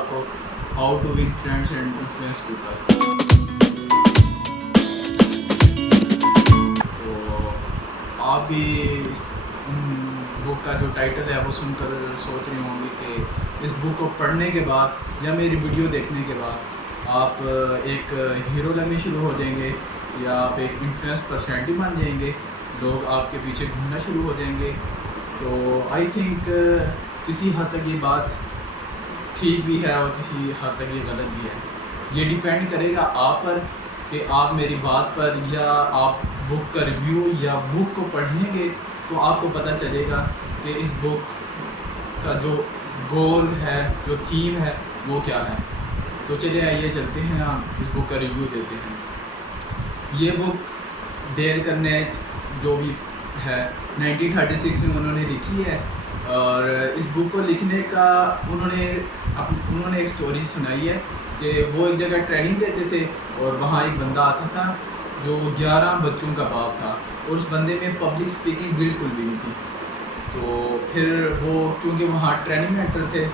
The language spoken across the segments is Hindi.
आपको how to win friends and influence people. तो आप भी इस बुक का जो टाइटल है वो सुनकर सोच रहे होंगे कि इस बुक को पढ़ने के बाद या मेरी वीडियो देखने के बाद आप एक हीरो लगने शुरू हो जाएंगे या आप एक इन्फ्लुएंस पर्सनैलिटी बन जाएंगे, लोग आपके पीछे घूमना शुरू हो जाएंगे। तो आई थिंक किसी हद तक ये बात ठीक भी है और किसी हद तक ये गलत भी है। ये डिपेंड करेगा आप पर कि आप मेरी बात पर या आप बुक का रिव्यू या बुक को पढ़ेंगे तो आपको पता चलेगा कि इस बुक का जो गोल है, जो थीम है वो क्या है। तो चलिए आइए चलते हैं, हम इस बुक का रिव्यू देते हैं। ये बुक डेल कार्नेगी जो भी है 1936 में उन्होंने लिखी है और इस बुक को लिखने का उन्होंने एक स्टोरी सुनाई है कि वो एक जगह ट्रेनिंग देते थे और वहाँ एक बंदा आता था जो 11 बच्चों का बाप था और उस बंदे में पब्लिक स्पीकिंग बिल्कुल भी नहीं थी। तो फिर वो क्योंकि वहाँ ट्रेनिंग मेंटर थे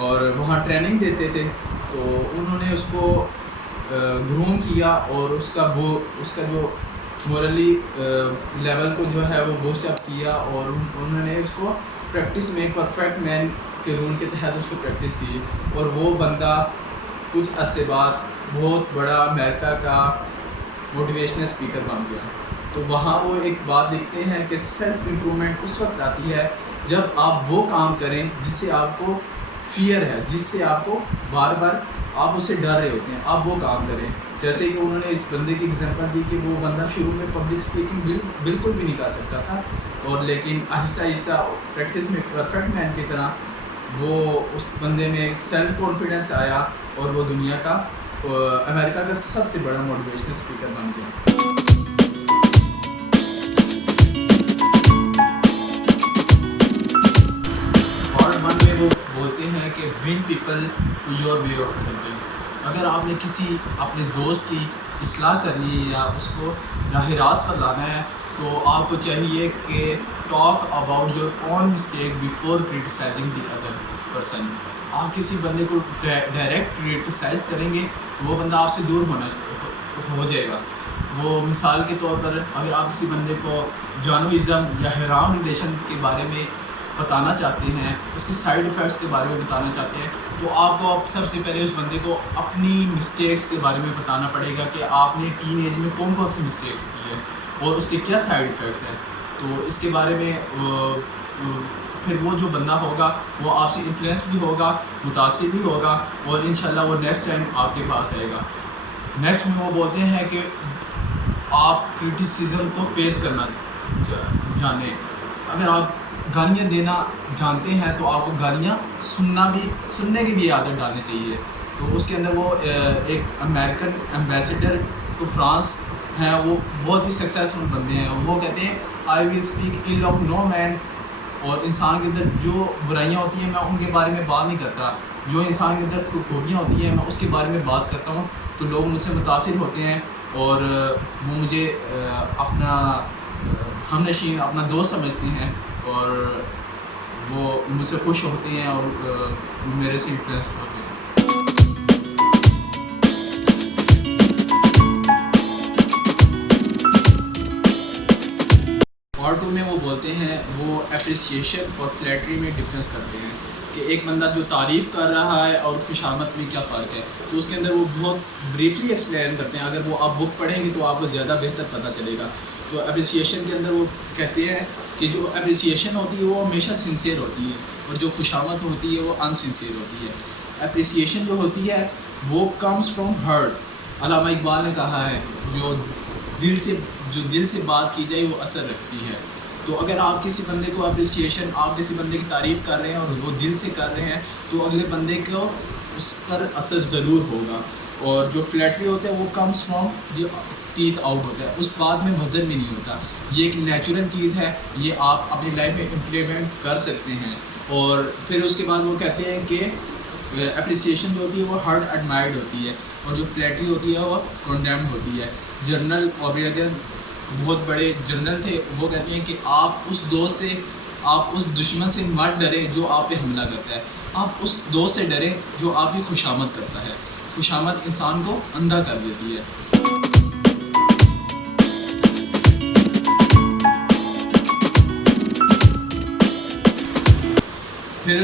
और वहाँ ट्रेनिंग देते थे तो उन्होंने उसको ग्रूम किया और उसका जो मोरली लेवल को जो है वो बूस्ट अप किया और उन्होंने उसको प्रैक्टिस में परफेक्ट मैन के रूल के तहत उसको प्रैक्टिस दी और वो बंदा कुछ अरसे बाद बहुत बड़ा अमेरिका का मोटिवेशनल स्पीकर बन गया। तो वहाँ वो एक बात लिखते हैं कि सेल्फ इम्प्रूवमेंट उस वक्त आती है जब आप वो काम करें जिससे आपको फियर है, जिससे आपको बार बार आप उससे डर रहे होते हैं, आप वो काम करें। जैसे कि उन्होंने इस बंदे की एग्जांपल दी कि वो बंदा शुरू में पब्लिक स्पीकिंग बिल्कुल भी नहीं कर सकता था और लेकिन आहिस्ता आहिस्ता प्रैक्टिस में परफेक्ट मैन की तरह वो उस बंदे में सेल्फ कॉन्फिडेंस आया और वो दुनिया का अमेरिका का सबसे बड़ा मोटिवेशनल स्पीकर बन गया। पार्ट 1 में वो बोलते हैं कि win people to your way of thinking. अगर आपने किसी अपने दोस्त की इस्लाह करनी है या उसको राह रास्त पर लाना है तो आपको चाहिए कि talk about your own mistake before criticising the other person. आप किसी बंदे को डायरेक्ट क्रिटिसाइज़ करेंगे तो वो बंदा आपसे दूर हो जाएगा। वो मिसाल के तौर पर अगर आप किसी बंदे को जानोइज़म या हराम रिलेशन के बारे में बताना चाहते हैं, उसके साइड इफ़ेक्ट्स के बारे में बताना चाहते हैं तो आपको सबसे पहले उस बंदे को अपनी मिस्टेक्स के बारे में बताना पड़ेगा कि आपने टीन एज में कौन कौन सी मिस्टेक्स की है और उसके क्या साइड इफ़ेक्ट्स हैं। तो इसके बारे में फिर वो जो बंदा होगा वो आपसे इन्फ्लुएंस भी होगा, मुतासिर भी होगा और इंशाल्लाह वो नेक्स्ट टाइम आपके पास आएगा। नेक्स्ट में वो बोलते हैं कि आप क्रिटिसिज्म को फेस करना जाने। अगर आप गालियाँ देना जानते हैं तो आपको गालियाँ सुनने की भी आदत डालनी चाहिए। तो उसके अंदर वो एक अमेरिकन एम्बेसडर टू फ्रांस हैं, वो बहुत ही सक्सेसफुल बंदे हैं। वो कहते हैं I will speak ill of no man. और इंसान के अंदर जो बुराइयाँ होती हैं मैं उनके बारे में बात नहीं करता, जो इंसान के अंदर खूबियाँ होती हैं मैं उसके बारे में बात करता हूँ। तो लोग मुझसे मुतासिर होते हैं और वो मुझे अपना हमनशीन, अपना दोस्त समझते हैं और वो मुझसे खुश होते हैं और मेरे से इन्फ्लुएंस्ड होते हैं। पार्ट 2 में वो बोलते हैं वो अप्रिसिएशन और फ्लैटरी में डिफरेंस करते हैं कि एक बंदा जो तारीफ़ कर रहा है और खुशामद में क्या फ़र्क है। तो उसके अंदर वो बहुत ब्रीफली एक्सप्लेन करते हैं। अगर वो आप बुक पढ़ेंगे तो आपको ज़्यादा बेहतर पता चलेगा। तो अप्रिसिएशन के अंदर वो कहते हैं कि जो अप्रिसिएशन होती है वो हमेशा सिंसियर होती है और जो खुशामद होती है वो अनसिंसियर होती है। अप्रिसिएशन जो होती है वो कम्स फ्रॉम हर्ट। अल्लामा इकबाल ने कहा है जो दिल से बात की जाए वो असर रखती है। तो अगर आप किसी बंदे को अप्रिसिएशन, आप किसी बंदे की तारीफ़ कर रहे हैं और वो दिल से कर रहे हैं तो अगले बंदे को उस पर असर ज़रूर होगा। और जो फ्लैटरी होता है वो कम्स फ्रॉम टीथ आउट होता है, उस बात में वज़न भी नहीं होता। ये एक नेचुरल चीज़ है, ये आप अपनी लाइफ में इम्प्लीमेंट कर सकते हैं। और फिर उसके बाद वो कहते हैं कि अप्रिसिएशन जो होती है वो हार्ड एडमायर्ड होती है और जो फ्लैटरी होती है वो कंडेम्ड होती है। जर्नल ऑब्रियन बहुत बड़े जर्नल थे, वो कहते हैं कि आप उस दोस्त से, आप उस दुश्मन से मत डरे जो आप पे हमला करता है, आप उस दोस्त से डरें जो आपकी खुशामद करता है। खुशामद इंसान को अंधा कर देती है। फिर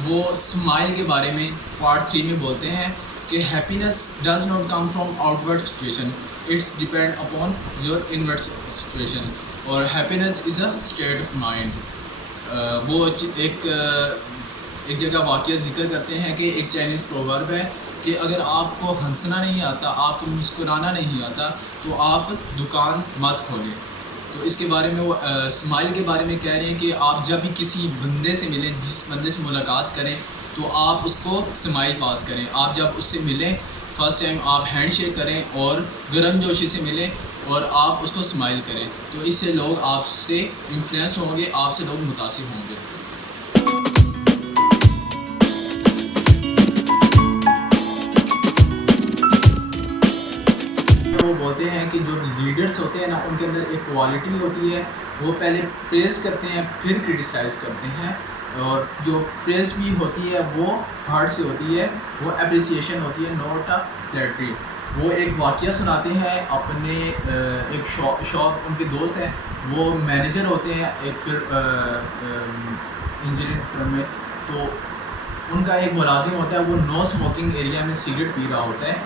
वो स्माइल के बारे में पार्ट 3 में बोलते हैं कि happiness does not come from outward situation, it's depend upon your inward situation, और happiness is a state of mind. वो एक जगह वाक़या ज़िक्र करते हैं कि एक चाइनीज़ प्रोवर्ब है कि अगर आपको हंसना नहीं आता, आपको मुस्कुराना नहीं आता, तो आप दुकान मत खोलें। तो इसके बारे में वो स्माइल के बारे में कह रहे हैं कि आप जब भी किसी बंदे से मिलें, जिस बंदे से मुलाकात करें, तो आप उसको स्माइल पास करें। आप जब उससे मिलें फ़र्स्ट टाइम आप हैंड शेक करें और गर्मजोशी से मिलें और आप उसको स्माइल करें, तो इससे लोग आपसे इन्फ्लुएंस होंगे, आपसे लोग मुतासिर होंगे। वो बोलते हैं कि जो लीडर्स होते हैं ना, उनके अंदर एक क्वालिटी होती है, वो पहले प्रेस करते हैं फिर क्रिटिसाइज़ करते हैं, और जो प्रेस भी होती है वो हार्ट से होती है, वो अप्रिसिएशन होती है, नॉट अ फ्लैटरी। वो एक वाक़या सुनाते हैं अपने एक शॉप उनके दोस्त हैं, वो मैनेजर होते हैं एक फिर इंजीनियरिंग फर्म में। तो उनका एक मुलाजिम होता है, वो नो स्मोकिंग एरिया में सिगरेट पी रहा होता है।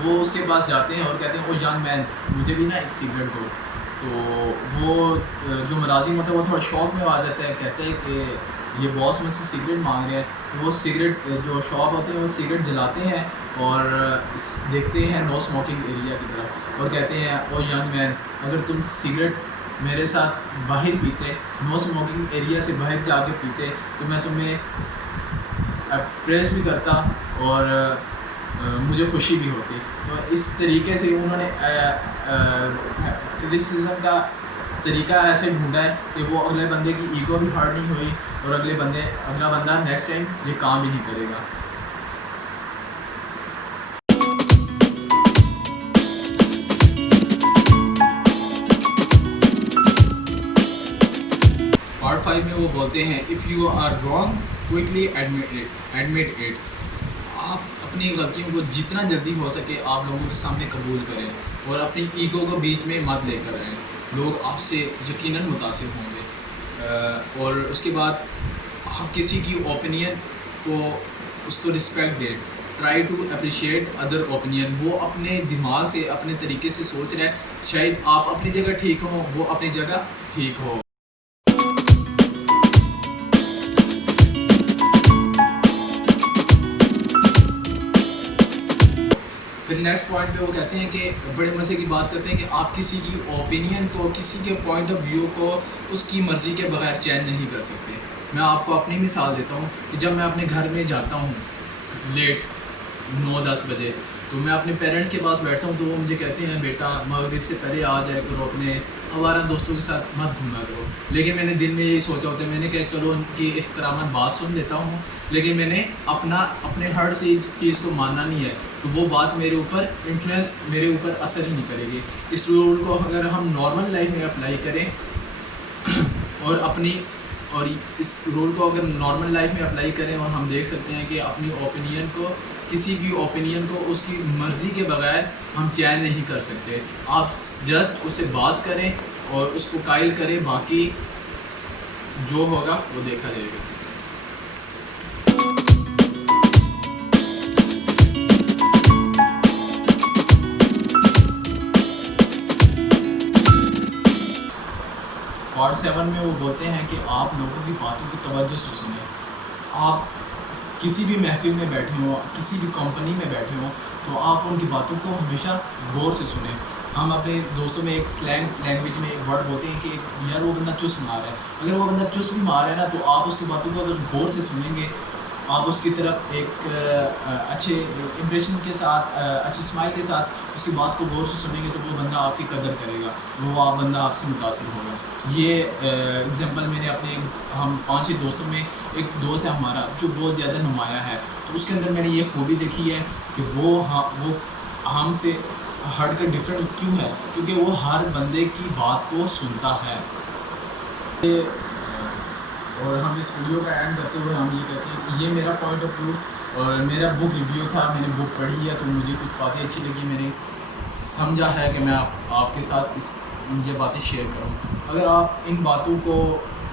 वो उसके पास जाते हैं और कहते हैं, ओ यंग मैन, मुझे भी ना एक सिगरेट दो। तो वो जो मुलाजिम होता है वो थोड़ा शौक में आ जाता है, कहते हैं कि ये बॉस मुझसे सिगरेट मांग रहे हैं। तो वो सिगरेट जो शॉप होते हैं वो सिगरेट जलाते हैं और देखते हैं नो स्मोकिंग एरिया की तरफ और कहते हैं, ओ यंग मैन, अगर तुम सिगरेट मेरे साथ बाहर पीते, नो स्मोकिंग एरिया से बाहर जाके पीते, तो मैं तुम्हें प्रेस भी करता और मुझे खुशी भी होती। तो इस तरीके से उन्होंने क्रिटिसिज्म का तरीका ऐसे ढूंढा है कि वो अगले बंदे की ईगो भी हर्ट नहीं हुई और अगला बंदा नेक्स्ट टाइम ये काम भी नहीं करेगा। पार्ट 5 में वो बोलते हैं, if you are wrong quickly admit it. आप अपनी गलतियों को जितना जल्दी हो सके आप लोगों के सामने कबूल करें और अपनी ईगो को बीच में मत लेकर आएँ, लोग आपसे यकीनन मुतासिर होंगे। और उसके बाद आप किसी की ओपिनियन को उसको रिस्पेक्ट दें, try to appreciate other opinion. वो अपने दिमाग से अपने तरीके से सोच रहे हैं, शायद आप अपनी जगह ठीक हो, वो अपनी जगह ठीक हो। फिर नेक्स्ट पॉइंट पे वो कहते हैं कि बड़े मज़े की बात करते हैं कि आप किसी की ओपिनियन को, किसी के पॉइंट ऑफ व्यू को उसकी मर्ज़ी के बगैर चैन नहीं कर सकते। मैं आपको अपनी मिसाल देता हूँ कि जब मैं अपने घर में जाता हूँ लेट 9-10 बजे, तो मैं अपने पेरेंट्स के पास बैठता हूँ, तो वो मुझे कहते हैं, बेटा मगरिब से पहले आ जाया करो, अपने आवारा दोस्तों के साथ मत घूमा करो। लेकिन मैंने दिल में यही सोचा होता है, मैंने कहा चलो उनकी एहतरामन बात सुन लेता हूँ, लेकिन मैंने अपने हार्ट से इस चीज़ को मानना नहीं है, तो वो बात मेरे ऊपर इन्फ्लुएंस, मेरे ऊपर असर ही नहीं करेगी। इस रूल को अगर हम नॉर्मल लाइफ में अप्लाई करें और इस रूल को अगर नॉर्मल लाइफ में अप्लाई करें, और हम देख सकते हैं कि अपनी ओपिनियन को, किसी की ओपिनियन को उसकी मर्ज़ी के बगैर हम चैन नहीं कर सकते। आप जस्ट उससे बात करें और उसको कायल करें, बाकी जो होगा वो देखा जाएगा। पार्ट 7 में वो बोलते हैं कि आप लोगों की बातों की तवज्जो से सुनें। आप किसी भी महफिल में बैठे हों, किसी भी कंपनी में बैठे हों, तो आप उनकी बातों को हमेशा गौर से सुनें। हम अपने दोस्तों में एक स्लैंग लैंग्वेज में एक वर्ड बोलते हैं कि यार वो बंदा चुस्त मार है। अगर वो बंदा चुस्त भी मार है ना, तो आप उसकी बातों को अगर गौर से सुनेंगे, आप उसकी तरफ एक अच्छे इम्प्रेशन के साथ, अच्छी स्माइल के साथ उसकी बात को गौर से सुनेंगे, तो वो बंदा आपकी कदर करेगा, वो बंदा आपसे मुतासिर होगा। ये एग्जांपल मैंने हम 5-6 दोस्तों में, एक दोस्त है हमारा जो बहुत ज़्यादा नुमाया है, तो उसके अंदर मैंने ये खूबी देखी है कि वो हमसे हट कर डिफरेंट क्यों है, क्योंकि वो हर बंदे की बात को सुनता है। और हम इस वीडियो का एंड करते हुए हम ये कहते हैं कि ये मेरा पॉइंट ऑफ व्यू और मेरा बुक रिव्यू था। मैंने बुक पढ़ी है तो मुझे कुछ बातें अच्छी लगी, मैंने समझा है कि मैं आपके साथ ये बातें शेयर करूँ। अगर आप इन बातों को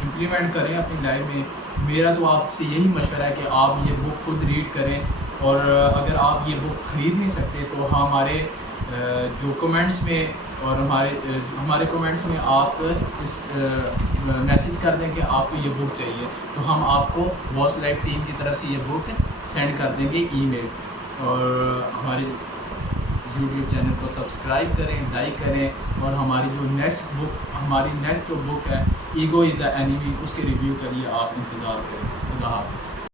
इम्प्लीमेंट करें अपनी लाइफ में, मेरा तो आपसे यही मशवरा है कि आप ये बुक खुद रीड करें। और अगर आप ये बुक ख़रीद नहीं सकते तो हमारे जो कमेंट्स में और हमारे कमेंट्स में आप इस मैसेज कर दें कि आपको ये बुक चाहिए, तो हम आपको बॉस लाइफ टीम की तरफ से ये बुक सेंड कर देंगे ईमेल। और हमारे यूट्यूब चैनल को सब्सक्राइब करें, लाइक करें और हमारी जो नेक्स्ट बुक है ईगो इज़ द एनिमी, उसके रिव्यू के लिए आप इंतज़ार करें। खुदा हाफ़िज़।